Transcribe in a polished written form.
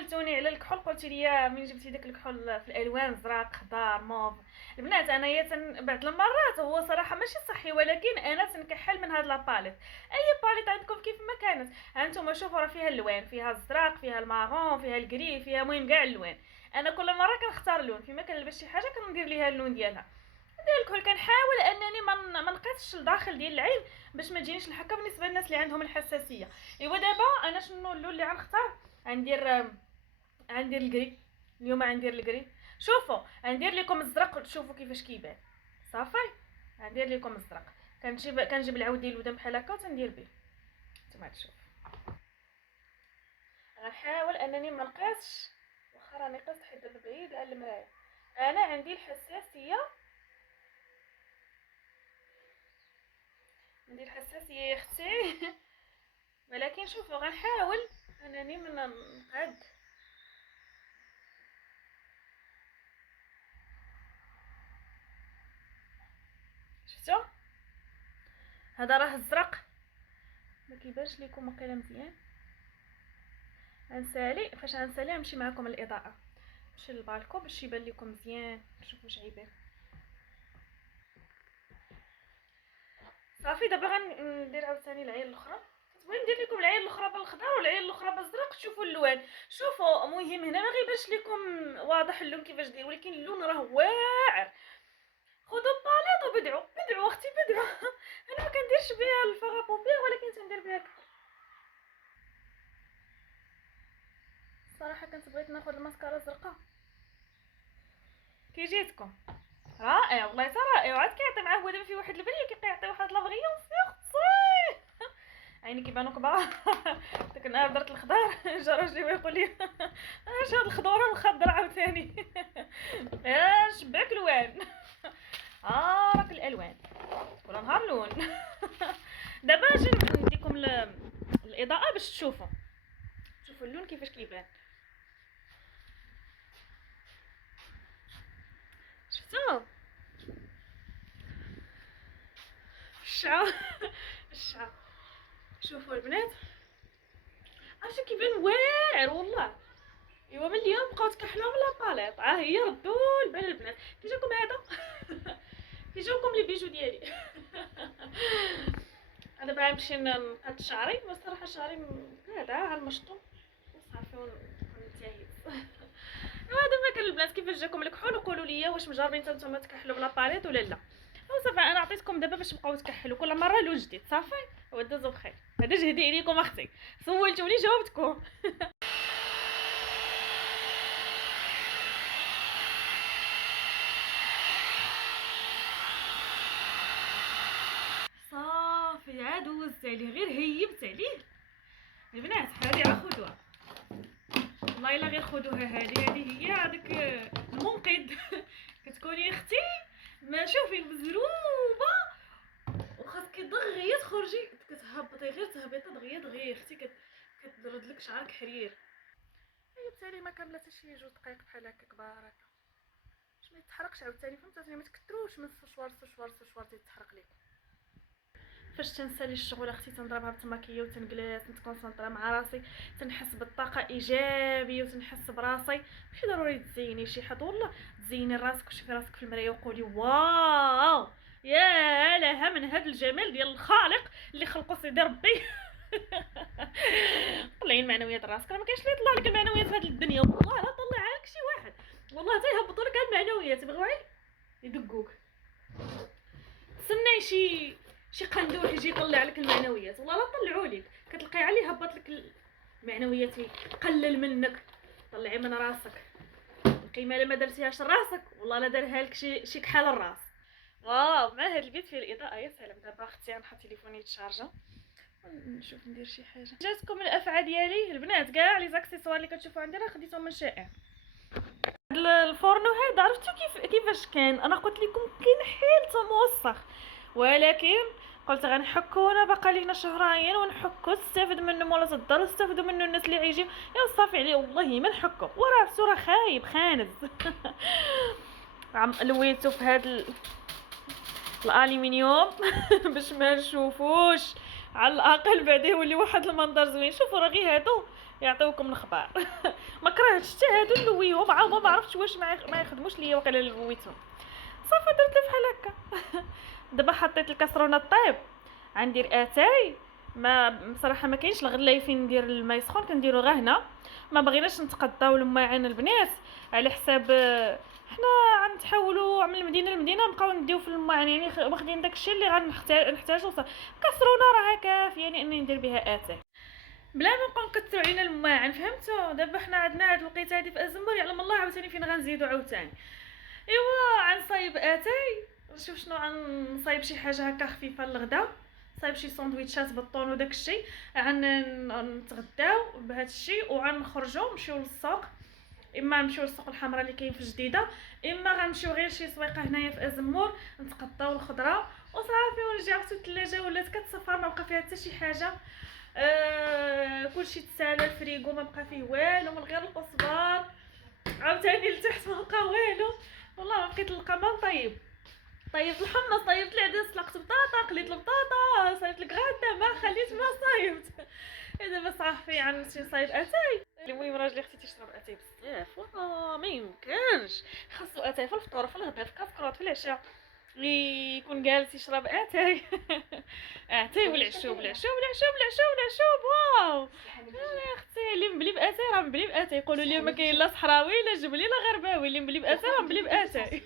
سولتوني على الكحول، قلت لي من جبتي داك الكحول في الالوان زرق خضار موف. البنات انايا بعض المرات هو صراحه ماشي صحي، ولكن انا تنكحل من هاد لاباليت. اي باليت عندكم كيف ما كانت، هانتوما شوفوا راه فيها الالوان، فيها الزرق فيها المارون فيها الكري فيها المهم كاع اللوان. انا كل مره كنختار لون، فيما كنلبس شي حاجه كندير ليها اللون ديالها. الكل كنحاول انني ما نقيسش الداخل ديال العين باش ما تجينيش الحكه بالنسبه للناس اللي عندهم الحساسيه. ايوا دابا انا شنو اللون اللي غنختار؟ غندير الكري. اليوم غندير الكري. شوفوا غندير لكم الزرق تشوفوا كيفاش كيبان. صافي غندير لكم الزرق. كنجيب العود ديال الودان بحال هكا وتندير به. نتوما تشوف غنحاول انني ما نقاسش، واخا راني قست حيت دابا بعيد على المرايه. انا عندي الحساسيه، ندير حساسيه يا اختي. ولكن شوفوا غنحاول انني من نقاد. شفتوا هذا راه الزرق، ما كيبانش لكم واقيلا مزيان. غنسالي فاش غنسالي نمشي معكم الاضاءه، نمشي للبالكو باش يبان لكم مزيان تشوفوا واش عيبان. صافي دابا غندير عاوتاني العين الاخرى. كتبغي ندير لكم العين الاخرى بالخضر والعين الاخرى بالزرق، تشوفوا اللون. شوفوا مهم هنا ما غيبانش لكم واضح اللون كيفاش داير، ولكن اللون راه واعر. خذوا باليط وبدعوا بدعوا اختي بدعوا. انا ما كنديرش بها الفغابوبير، ولكن تندير بها الكحل. الصراحه كنت بغيت ناخذ الماسكارا الزرقاء. كي جيتكم رائع والله حتى رائع، وعاد كيعطي معاه هو دابا في واحد البنيه كيعطي واحد لافغيونس يا اختي. عيني كيبانو كبار. داك النهار درت الخضار جا راجلي ويقول لي اش هاد الخضوره مخضره عاوتاني. اش باك الوان. راك الالوان كل نهار لون. دابا نجي نديكم الاضاءه باش تشوفوا اللون كيفاش كيبان. شفتوا الشعر. الشعر شوفوا البنات عرفتوا كيبان واعر والله. ايوا من اليوم بقاو تكحلوا من لاباليط، هي ردوا البال البنات. كي جاكم هذا؟ كي جاوكم لي بيجو ديالي؟ انا باغي نمشي نقاد شعري، بصراحه شعري هذا غنمشطو وصافي وننتهي. هذا ما كان البنات. كيفاش جاكم الكحول؟ وقولوا لي واش مجربين نتوما تكحلوا بلا باليط ولا لا. صافي انا عطيتكم دابا باش تبقاو تكحلوا كل مره لون جديد. صافي ودوزو بخير. هذا جهدي عليكم اختي، سولتوني جاوبتكم. صافي عاد دوزت عليه، غير هيبت عليه البنات. هذه خذوها والله الا غير خذوها. هذه هي هذاك المنقذ. كتكوني اختي ما شوفي مزروبه وخاصك دغيا تخرجي، كتهبطي غير تهبيطه دغيا دغيا اختي، كترد لك شعرك حرير. هي بالتالي ما كامله حتى شي 2 دقائق بحال هكا كبار هكا باش ما يتحرقش عاوتاني. فهمتوني ما تكثروش من السشوار تيتحرق لكم. فاش تنسالي الشغل اختي تنضربها بالتماكيه وتنجلس نتكونسونطرا مع راسي، تنحس بالطاقه ايجابيه وتنحس براسي. ماشي ضروري تزيني شي حد والله، تزيني راسك وشوفي راسك في المرايه وقولي واو يا لها من هذا الجمال ديال الخالق اللي خلقو سيدي ربي. طلعي المعنويات راسك، راه ما كاينش اللي يطلع لك المعنويات في هذه الدنيا والله. لا طلع عليك شي واحد والله تيهبطوا لك المعنويات، بغاو يدقوك. تسناي شي قندوح يجي يطلع لك المعنويات والله لا طلعوا لك. كتلقاي عليه هبط لك المعنويات يقلل منك. طلعي من راسك القيمه اللي ما درتيهاش لراسك والله لا دارها لك شي كحال الراس. واو مع هذا البيت فيه الاضاءه يا سلام. دابا اختي غنحط تليفوني يتشارجا ونشوف ندير شي حاجه. جاتكم الافعى ديالي البنات، كاع لي زاكسيسوار اللي كتشوفوا عندي راه خديتهم من شائع. الفورنو هذا عرفتوا كيفاش كان؟ انا قلت لكم كاين حيلته موسخ، ولكن قلت غنحكو. انا باقا لينا شهرين ونحكو تستافد منه مولات الدار، استافدوا منه الناس اللي غيجيو. يا صافي عليه والله ما نحكو وراه الصوره خايب خانز. لويتو في هذا الالومنيوم باش ما نشوفوش على الاقل بعدا يولي واحد المنظر زوين. شوفوا راه غير هادو يعطيوكم الاخبار. ما كرهتش حتى هادو نلويهم عا ما عرفتش واش ما يخدموش ليا وقيلا لويتهم. صافي درت بحال هكا. دابا حطيت الكاسرونه طيب، غندير اتاي. ما بصراحه ما كاينش الغلايه فين ندير الماء سخون، كنديرو غير هنا. ما بغيناش نتقداو الماعن البنات على حساب حنا غنتحولوا من المدينه لمدينه، نبقاو نديو في الماعن، يعني واخدين داكشي اللي غنحتاجو. كاسرونه راه كافيه يعني اني ندير بها اتاي بلا ما نبقاو نكثروا علينا الماعن، فهمتوا؟ دابا حنا عندنا هاد الوقيته هادي في ازمبر، يعلم الله عاوتاني فين غنزيدو عاوتاني. ايوا غنصايب اتاي، نشوف شنو غنصايب شي حاجه هكا خفيفه للغدا، صايب شي ساندويتشات بالطون وداك الشيء. غنتغداو بهذا الشيء وغنخرجوا نمشيو للسوق، اما نمشيو للسوق الحمراء اللي كاين في الجديده، اما غنمشيو غير شي سويقه هنايا في ازمور نتقطاو الخضره وصافي ونرجعو. حتى الثلاجه ولات كتصفر ما بقى فيها حتى شي حاجه. كلشي تسالى، الفريغو ما بقى فيه والو من غير القزبر. عاوتاني لتحت ما بقى والو، والله ما بقيت نلقى ما نطيب. طيبت الحمص، طيبت العدس، سلقت بطاطا، قليت البطاطا، صايبت الكغاده، ما خليت ما صايبت. دابا صافي غنمشي نصايب اتاي. المهم راجلي اختي تيشرب اتاي بزاف، ما يمكنش، خاصو اتاي في الفطور في الغدا في كاسكروط في العشاء يكون جالس يشرب اتاي. اتاي والعشوب العشوب العشوب العشوب العشوب. واو يا اختي، اللي مبلي باتاي راه مبلي باتاي. يقولوا لي ما كاين لا صحراوي لا جبلي لا غرباوي، اللي مبلي باتاي راه مبلي باتاي.